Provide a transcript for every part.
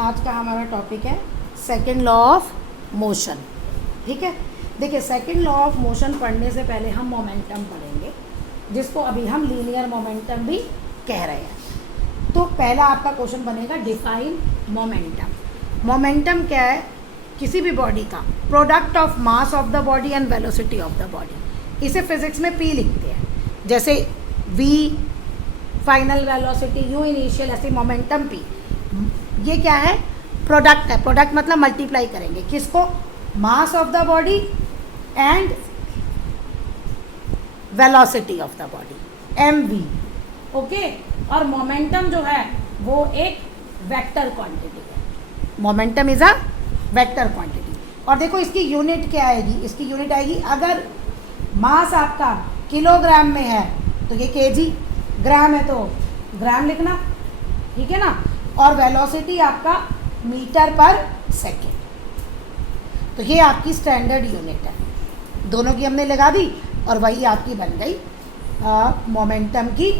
आज का हमारा टॉपिक है सेकंड लॉ ऑफ मोशन। ठीक है, देखिए सेकंड लॉ ऑफ मोशन पढ़ने से पहले हम मोमेंटम पढ़ेंगे, जिसको अभी हम लीनियर मोमेंटम भी कह रहे हैं। तो पहला आपका क्वेश्चन बनेगा डिफाइन मोमेंटम। मोमेंटम क्या है? किसी भी बॉडी का product of mass of the body and velocity of the body. इसे फिजिक्स में पी लिखते हैं, जैसे V final velocity, U initial, ऐसे मोमेंटम पी। ये क्या है? प्रोडक्ट है। प्रोडक्ट मतलब मल्टीप्लाई करेंगे किसको? Mass of the body and velocity of the body, M V. Okay, और मोमेंटम जो है वो एक वेक्टर क्वांटिटी है। Momentum is a vector quantity. और देखो इसकी यूनिट क्या आएगी? इसकी यूनिट आएगी, अगर मास आपका किलोग्राम में है तो ये केजी, ग्राम है तो ग्राम लिखना, ठीक है ना। और वेलोसिटी आपका मीटर पर सेकेंड। तो ये आपकी स्टैंडर्ड यूनिट है। दोनों की हमने लगा दी और वही आपकी बन गई मोमेंटम की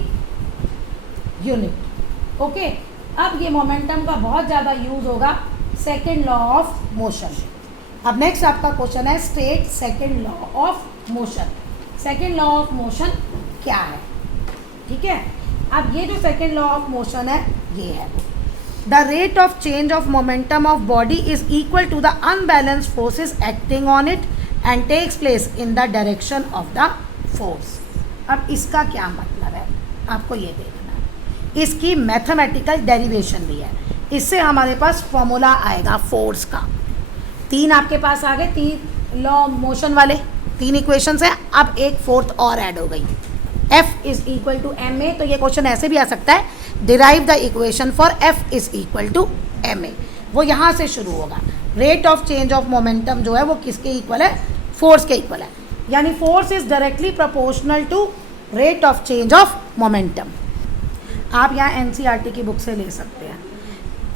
यूनिट। ओके, अब ये मोमेंटम का बहुत ज़्यादा यूज़ होगा सेकेंड लॉ ऑफ मोशन। अब नेक्स्ट आपका क्वेश्चन है state second law of motion. Second law of motion क्या है? ठीक है, अब ये जो सेकेंड लॉ ऑफ मोशन है ये है, the rate of change of momentum of body is equal to the unbalanced forces acting on it and takes place in the direction of the force. अब इसका क्या मतलब है आपको ये देखना है। इसकी मैथमेटिकल डेरिवेशन भी है। इससे हमारे पास फॉर्मूला आएगा फोर्स का। तीन आपके पास आ गए, तीन लॉ मोशन वाले, तीन इक्वेशंस हैं। अब एक फोर्थ और ऐड हो गई, F is equal to M A. तो ये क्वेश्चन ऐसे भी आ सकता है, derive the equation for F is equal to M A. वो यहाँ से शुरू होगा। Rate of change of momentum जो है वो किसके इक्वल है? फोर्स के इक्वल है। यानी force is directly proportional to rate of change of momentum. आप यहाँ NCERT की बुक से ले सकते हैं।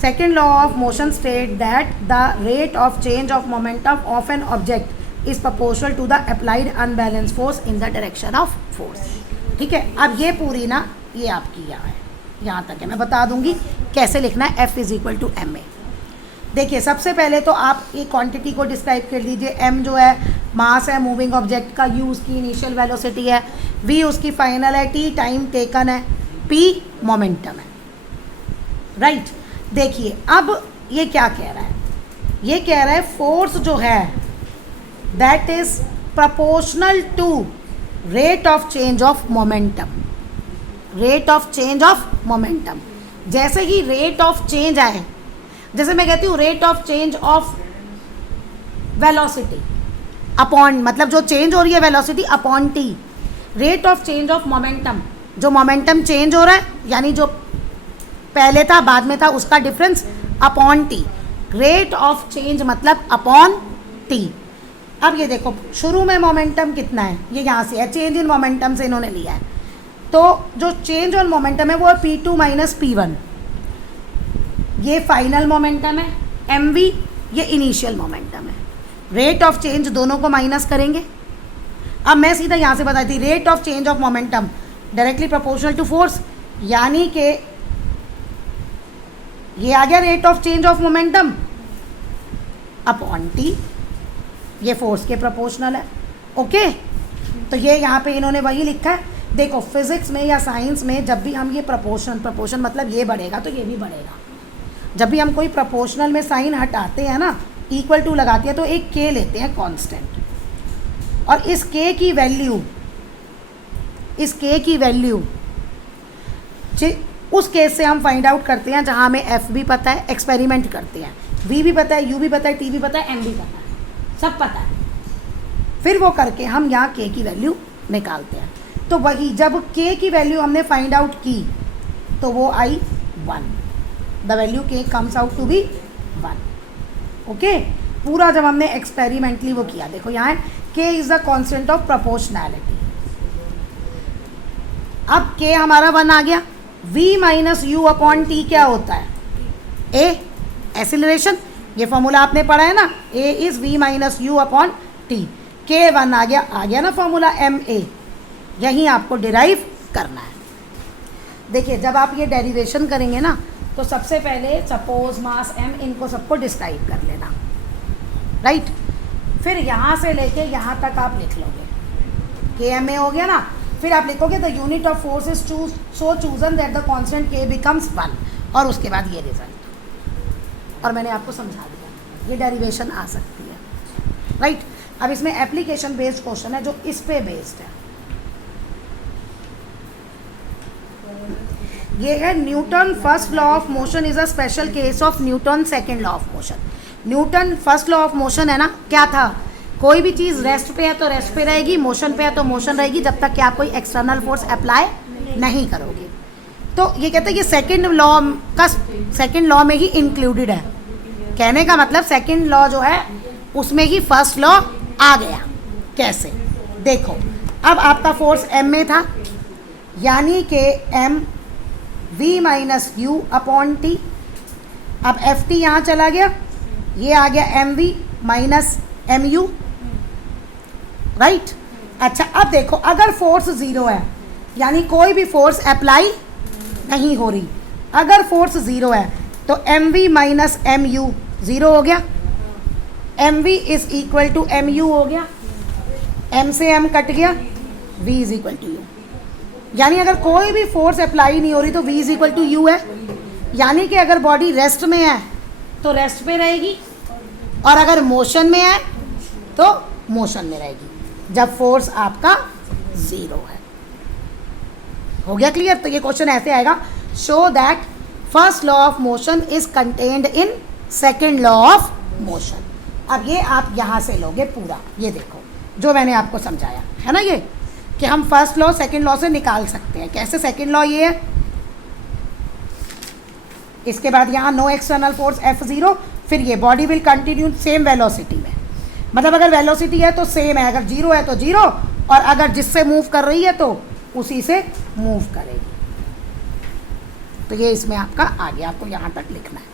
Second law of motion state that the rate of change of momentum of an object is proportional to the applied unbalance force in the direction of force. ठीक है, अब ये पूरी ना ये आपकी यहाँ है, यहाँ तक है। मैं बता दूंगी कैसे लिखना है F is equal to M A. देखिए सबसे पहले तो आप एक क्वांटिटी को डिस्क्राइब कर लीजिए। M जो है मास है मूविंग ऑब्जेक्ट का, U उसकी इनिशियल वेलोसिटी है, V उसकी फाइनल है, T टाइम टेकन है, P मोमेंटम है। राइट, देखिए अब ये क्या कह रहा है? ये कह रहा है फोर्स जो है that is proportional to rate of change of momentum. Rate of change of momentum, जैसे ही रेट ऑफ चेंज आए, जैसे मैं कहती हूँ rate of change of velocity upon, मतलब जो चेंज हो रही है velocity upon T. Rate of change of momentum, जो मोमेंटम चेंज हो रहा है यानी जो पहले था बाद में था उसका difference upon T. Rate of change मतलब अपॉन टी। अब ये देखो शुरू में मोमेंटम कितना है, ये यहाँ से है, चेंज इन मोमेंटम से इन्होंने लिया है। तो जो चेंज ऑन मोमेंटम है वो है P2 माइनस P1। ये फाइनल मोमेंटम है, mv ये इनिशियल मोमेंटम है। रेट ऑफ चेंज दोनों को माइनस करेंगे। अब मैं सीधा यहाँ से बताती, rate of change of momentum directly proportional to force, यानी कि ये आ गया rate of change of momentum upon T, ये फोर्स के प्रोपोर्शनल है। ओके, तो ये यहाँ पे इन्होंने वही लिखा है। देखो फिजिक्स में या साइंस में जब भी हम ये प्रोपोर्शन मतलब ये बढ़ेगा तो ये भी बढ़ेगा। जब भी हम कोई प्रोपोर्शनल में साइन हटाते हैं ना, इक्वल टू लगाते हैं तो एक k लेते हैं कांस्टेंट, और इस k की वैल्यू उस केस से हम फाइंड आउट करते हैं जहाँ हमें F भी पता है, एक्सपेरिमेंट करते हैं, V भी पता है, U भी पता है, T भी पता है, M भी पता है, सब पता है। फिर वो करके हम यहाँ k की वैल्यू निकालते हैं। तो वही जब k की वैल्यू हमने फाइंड आउट की तो वो आई 1। The value k comes out to be 1। Okay, पूरा जब हमने एक्सपेरिमेंटली वो किया, देखो यहाँ k is the constant of proportionality. अब k हमारा 1 आ गया। v minus u upon t क्या होता है? a acceleration. ये फॉर्मूला आपने पढ़ा है ना, a is v minus u upon T. k 1 आ गया ना फॉर्मूला एम ए। यही आपको डिराइव करना है। देखिए जब आप ये डेरिवेशन करेंगे ना तो सबसे पहले सपोज मास m, इनको सबको डिस्क्राइब कर लेना, राइट। फिर यहाँ से लेके यहाँ तक आप लिख लोगे, KMA हो गया ना। फिर आप लिखोगे the unit of force is so chosen that the constant K becomes 1, और उसके बाद ये रिजल्ट, और मैंने आपको समझा दिया ये डेरिवेशन आ सकती है, राइट। अब इसमें एप्लीकेशन बेस्ड क्वेश्चन है जो इस पे बेस्ड है। ये है Newton first law of motion is a special case of Newton second law of motion. Newton first law of motion है ना, क्या था, कोई भी चीज़ रेस्ट पे है तो रेस्ट पे रहेगी, मोशन पे है तो मोशन रहेगी, जब तक कि आप कोई एक्सटर्नल फोर्स अप्लाई नहीं करोगे। तो ये कहते हैं कि सेकंड लॉ में ही इंक्लूडेड है। कहने का मतलब सेकंड लॉ जो है उसमें ही फर्स्ट लॉ आ गया। कैसे, देखो, अब आपका फोर्स m में था, यानी कि m v minus u upon t. अब एफ टी यहाँ चला गया, ये आ गया m v minus m u, right. अच्छा, अब देखो, अगर फोर्स ज़ीरो है, यानी कोई भी फोर्स अप्लाई नहीं हो रही, अगर फोर्स ज़ीरो है तो m v minus m u zero हो गया, m v is equal to m u हो गया, एम से एम कट गया, v is equal to u. यानी अगर कोई भी फोर्स अप्लाई नहीं हो रही तो v is equal to u है। यानी कि अगर बॉडी रेस्ट में है तो रेस्ट पे रहेगी, और अगर मोशन में है तो मोशन में रहेगी, जब फोर्स आपका ज़ीरो है। हो गया क्लियर? तो ये क्वेश्चन ऐसे आएगा, show that first law of motion is contained in second law of motion. अब ये आप यहाँ से लोगे पूरा, ये देखो जो मैंने आपको समझाया है ना, ये कि हम फर्स्ट लॉ सेकंड लॉ से निकाल सकते हैं। कैसे? सेकंड लॉ ये है, इसके बाद यहाँ नो एक्सटर्नल फोर्स F0, फिर ये body will continue same velocity में। मतलब अगर वेलोसिटी है तो सेम है, अगर जीरो है तो जीरो, और अगर जिससे मूव कर रही है तो उसी से मूव करेगी। तो ये इसमें आपका आ गया, आपको यहाँ तक लिखना है।